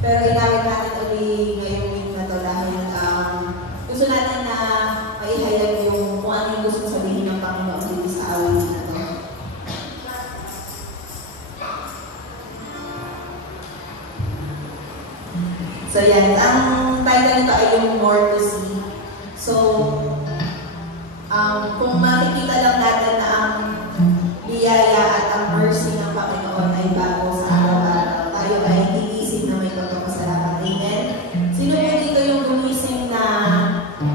Pero inawit natin ulit ngayong week na to dahil gusto natin na maihighlight yung kung ano yung gusto sabihin ng Panginoon dito sa awit na to. So yan, ang title nito ay yung More to See. So, kung makikita lang natin na ang biyaya at ang mercy ng Panginoon ay bago sa araw-araw, tayo ay gigising na may totoong kasalanan. Amen? Sino po dito yung gumising na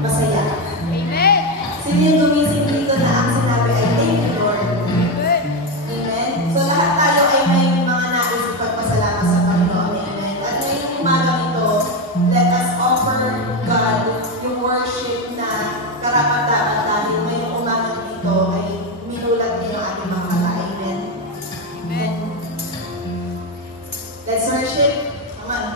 masaya? Amen! Sino yung gumising dito na ang sinabi ay thank you, Lord? Amen! Amen? So lahat tayo ay may mga nais ipagpasalamat sa Panginoon. Amen? At ngayong umaga ito, let us offer God yung worship na karapat-dapat dahil ngayong umaga ito ay minulat din ang ating mga mata. Amen? Amen? Let's worship. Come on.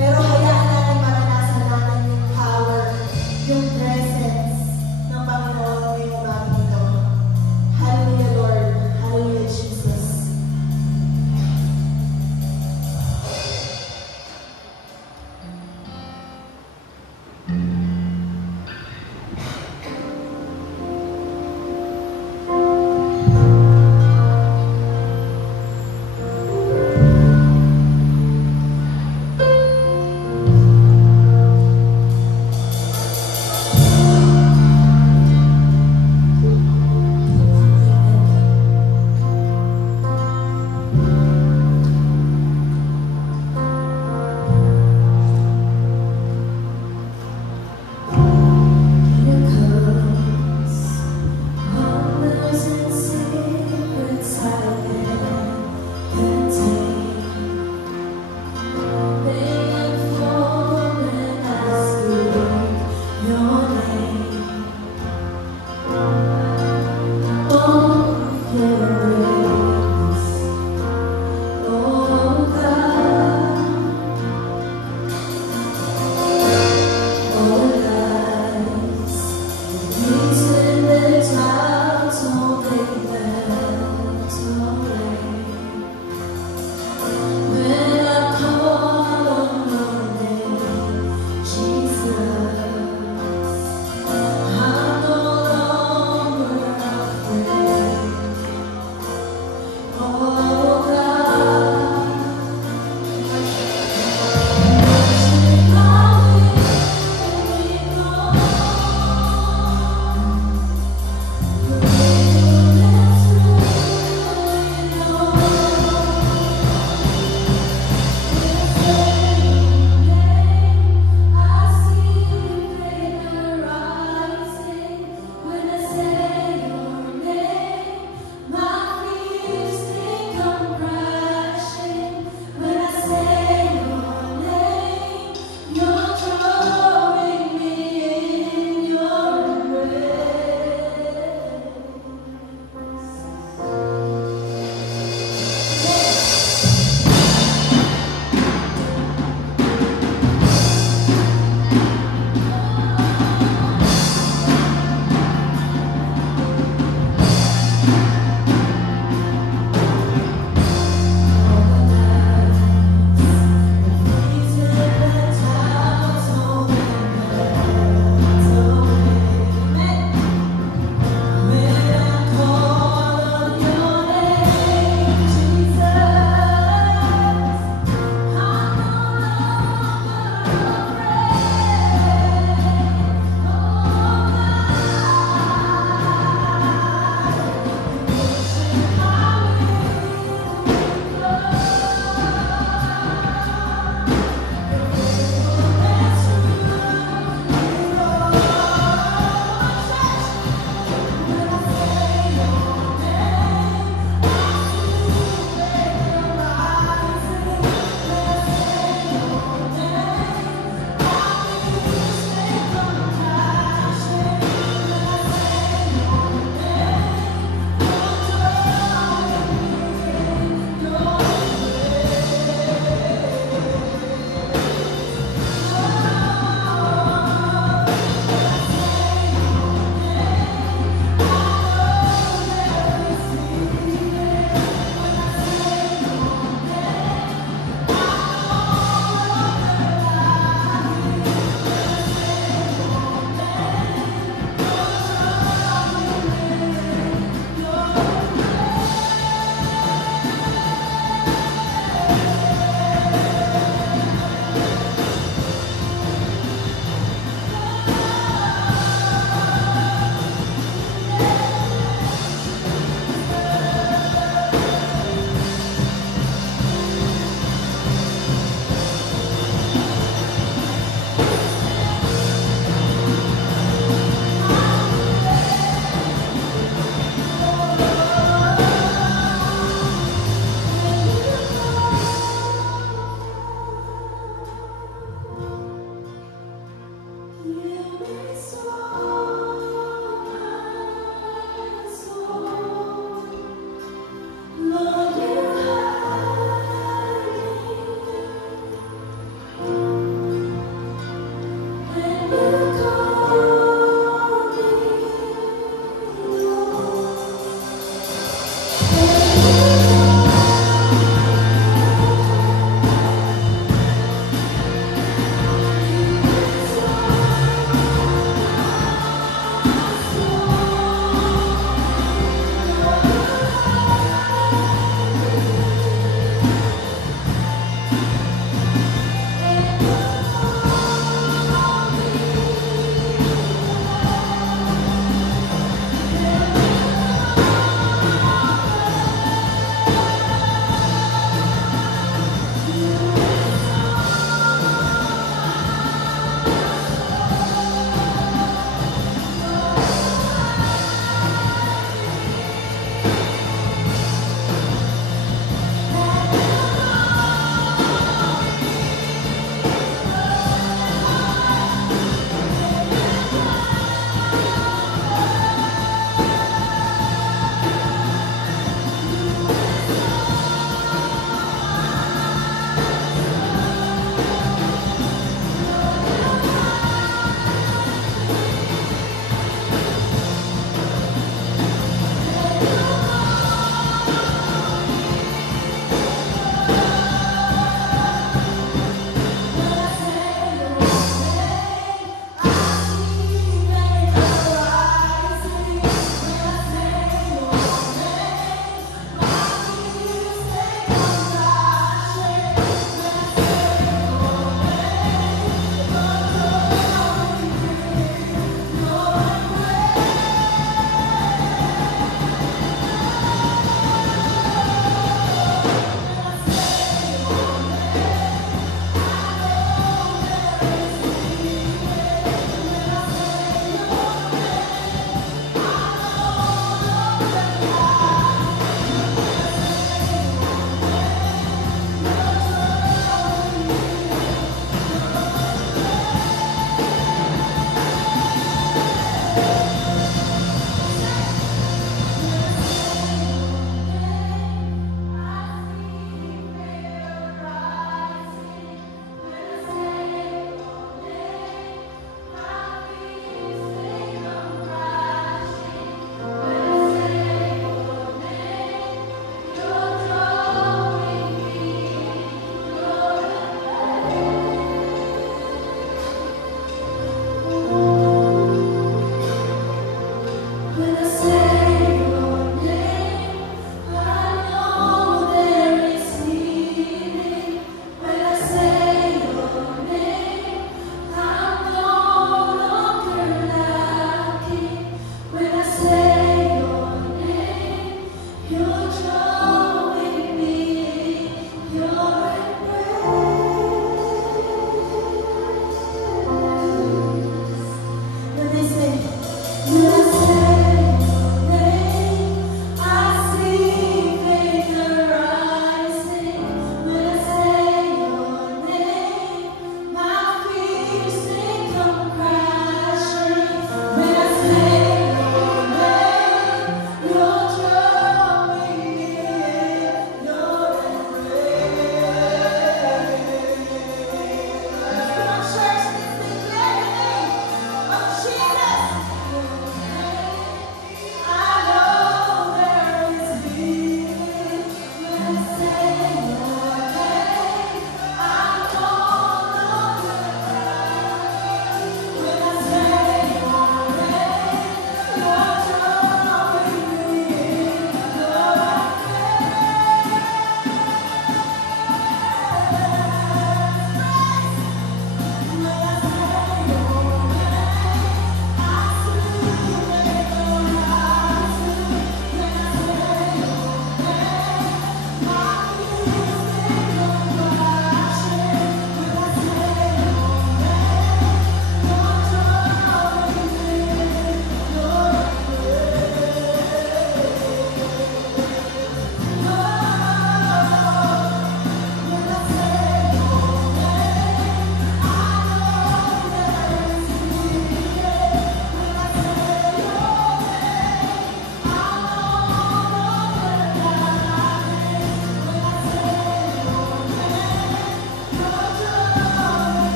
Pero hayaan natin maranasan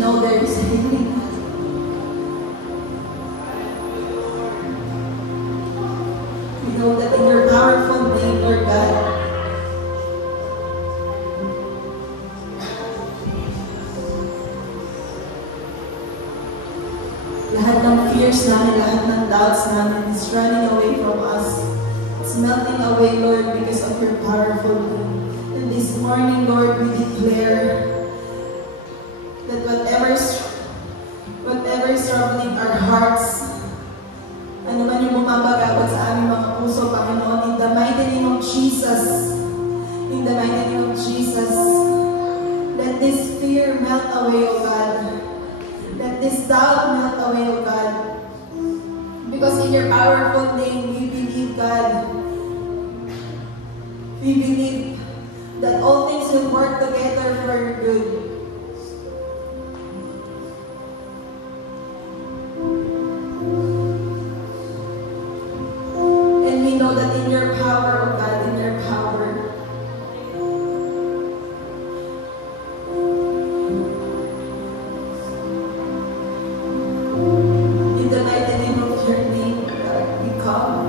know there is healing. We know that in your powerful name, Lord God, lahat ng fears namin, lahat ng doubts namin is running away from us. It's melting away, Lord, because of your powerful name. And this morning, Lord, we declare that whatever is troubling our hearts, ano man yung bumabagabag sa aming mga puso, Panginoon, in the mighty name of Jesus, in the mighty name of Jesus, let this fear melt away, O God. Let this doubt melt away, O God. Because in your powerful name, we believe, God, we believe that all things will work together for your good. And we know that in your power, O God, in your power, in the mighty name of your name, God,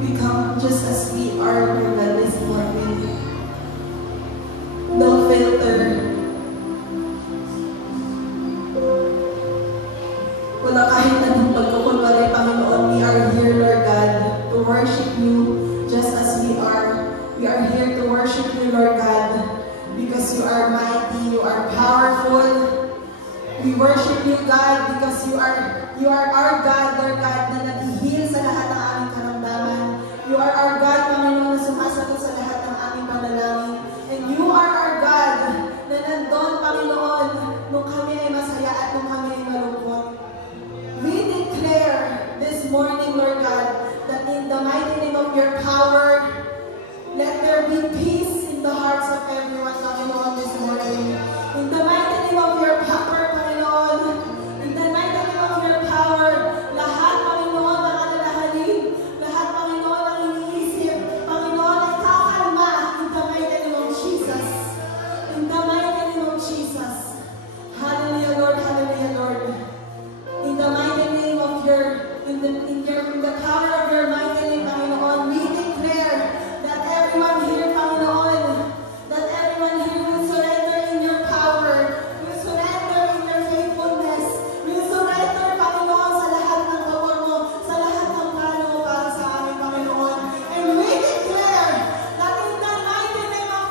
we come just as we are, Lord God, this morning. No filter. Wala kahit anong pagkukunwari, Panginoon, we are here, Lord God, to worship you just as we are. We are here to worship you, Lord God, because you are mighty, you are powerful. We worship you, God, because you are our God, Lord God, na nag-heal sa lahat ng aming karamdaman. You are our God, Panginoon, na sumasagot sa lahat ng aming panalangin. And you are our God na nandun, Panginoon, nung kami ay masaya at nung kami ay malungkot. We declare this morning, Lord God, that in the mighty name of your power, let there be peace in the hearts of everyone, Panginoon, this morning. In the mighty name of your power, Panginoon, in the mighty name of your power, lahat, Panginoon, ng alalahanin, lahat, Panginoon, ang iniisip, Panginoon, ay kakalma in the mighty name of Jesus. In the mighty name of Jesus. Hallelujah, Lord, hallelujah, Lord. In the mighty name of in the power of your mighty name, Panginoon, we declare that everyone here, Panginoon, that everyone here will surrender in your power, will surrender in your faithfulness, will surrender, Panginoon, sa lahat ng pabor mo, sa lahat ng plano mo para sa amin, Panginoon. And we declare that in the mighty name of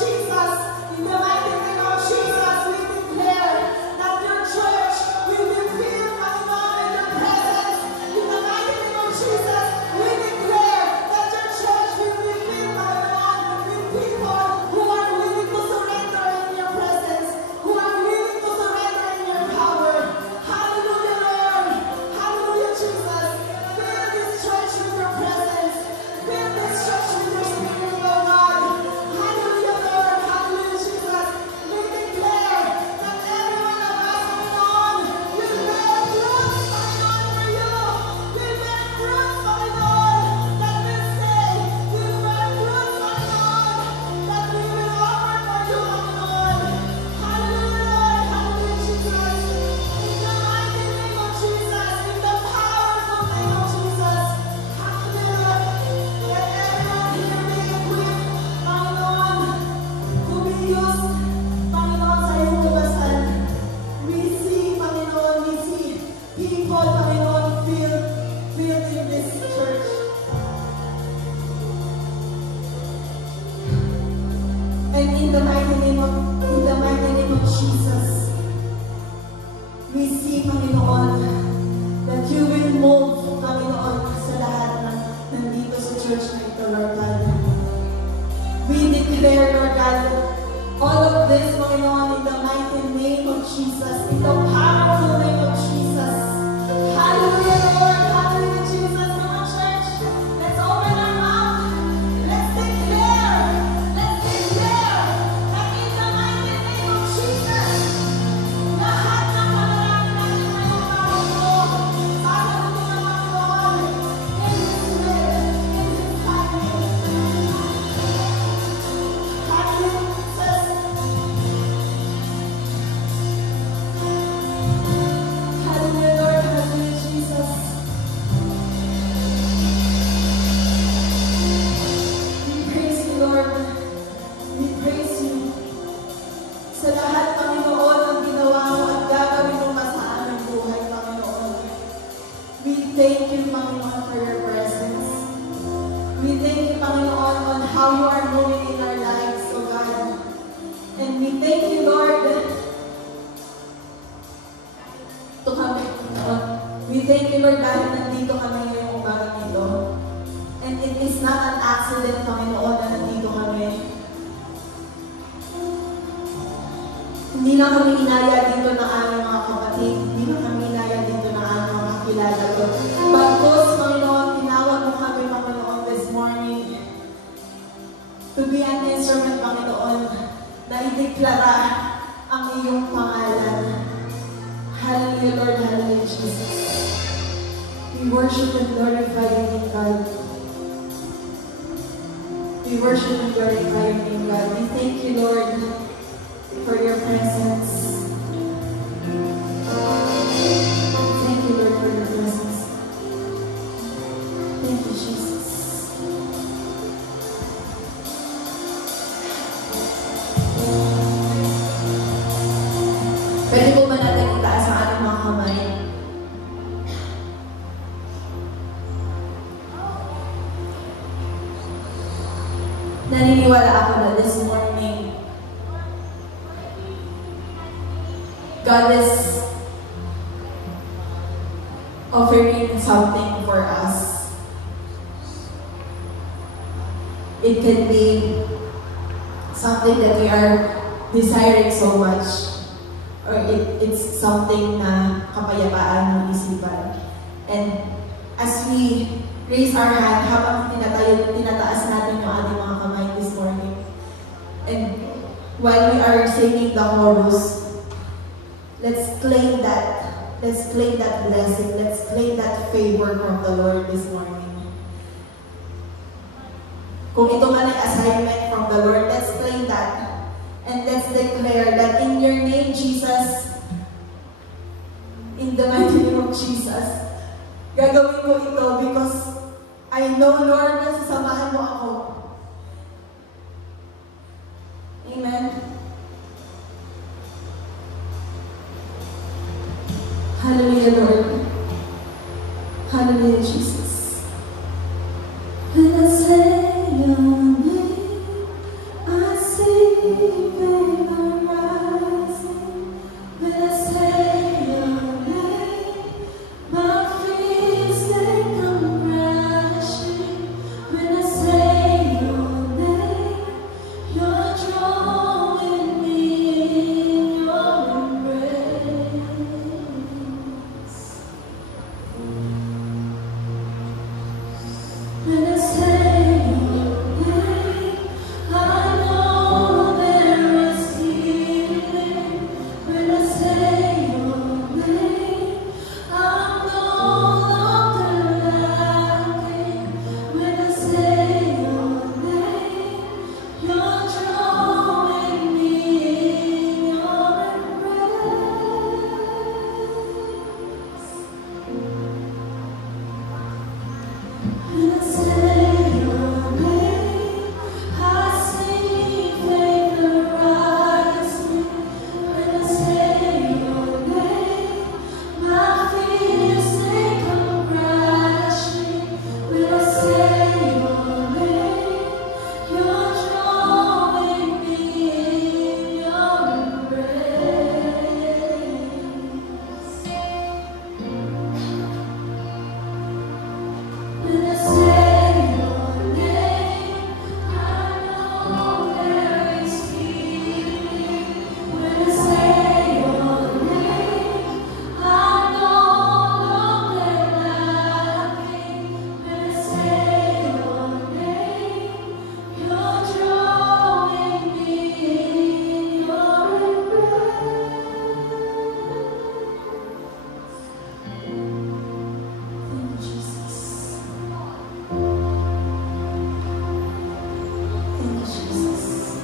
Jesus, in the mighty name of Jesus, we declare that your church will be filled, Panginoon, with your presence. In the mighty name of Jesus, we declare that your church will be filled, Panginoon, with people who are willing to surrender in your presence, who are willing to surrender in your power. Hallelujah, Lord. Hallelujah, Jesus. Fill this church with your presence. Fill this church with your spirit, oh God. Hallelujah, Lord. Hallelujah, Jesus. We declare that every one of us, Panginoon, will bear fruits, Panginoon, for you. Will bear fruits, Panginoon, that will say, will bear fruits, Panginoon, that we will offer for you, Panginoon. Hallelujah, Lord. Hallelujah, Jesus. In the mighty name of Jesus, in the powerful name of Jesus. Hallelujah, Lord. Let everyone here be equipped, Panginoon, to be used, Panginoon, sa iyong lupasan. We see, Panginoon, we see people, Panginoon, filled in this church. And in the mighty name of Jesus, we see, Panginoon, that you will move, Panginoon, sa lahat ng nandito sa church na ito, Lord God. We declare, Lord God, all of this, Panginoon, in the mighty name of Jesus, in the powerful name of Jesus. Hallelujah, Lord. Hallelujah, Jesus. Come on, church. Let's open our mouth. Let's declare that in the mighty name of Jesus, lahat ng panalangin natin ngayong araw po, sasagutin ng thank you, Lord, dahil nandito kami ngayong umaga nito. And it is not an accident, Panginoon, na nandito kami. Hindi na kami inaya dito ng aming mga kapatid. Hindi na kami inaya dito ng aming mga kilala ko. Bagkus, Panginoon, tinawag mo kami, Panginoon, this morning to be an instrument, Panginoon, na ideklara ang iyong pangalan. Hallelujah, Lord, hallelujah, Jesus. We worship and glorify your name, God. We worship and glorify your name, God. We thank you, Lord, for your presence. Thank you, Lord, for your presence. Thank you, Jesus. Pwede po ba natin itaas ang ating mga kamay? Naniniwala ako na this morning, God is offering something for us. It can be something that we are desiring so much. Or it's something na kapayapaan ng isipan. And as we raise our hand, habang tinataas natin yung ating mga kamay this morning, and while we are singing the chorus, let's claim that blessing, let's claim that favor from the Lord this morning. Kung ito man ay assignment from the Lord, let's claim that. And let's declare that in your name, Jesus, in the mighty name of Jesus, gagawin ko ito because I know, Lord, na sasamahan mo ako. Amen. Hallelujah, Lord. Hallelujah, Jesus. When I say your name, I see favor rising. When I say your name, my fears they come crashing. When I say your name, you're drawing me in your embrace. When I say your name, I know there is healing. When I say your name, I'm no longer lacking. When I say your name, you're drawing me in your embrace. When I say your name, I see favor rising. When I say your name, my fears they come crashing. When I say your name, you're drawing me in your embrace. When I say your name, I know there is healing. When I say your name, I'm no longer lacking. When I say your name, you're drawing me in your embrace. Thank you, Jesus. Thank you, Jesus.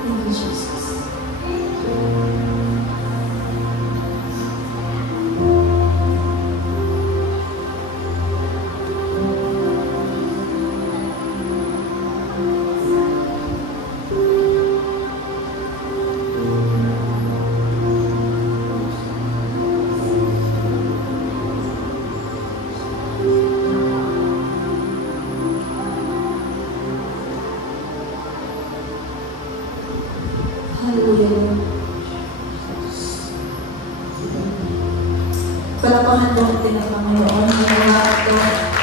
Thank you, Jesus. Hallelujah. Palapahan po natin ang Panginoon. Hallelujah.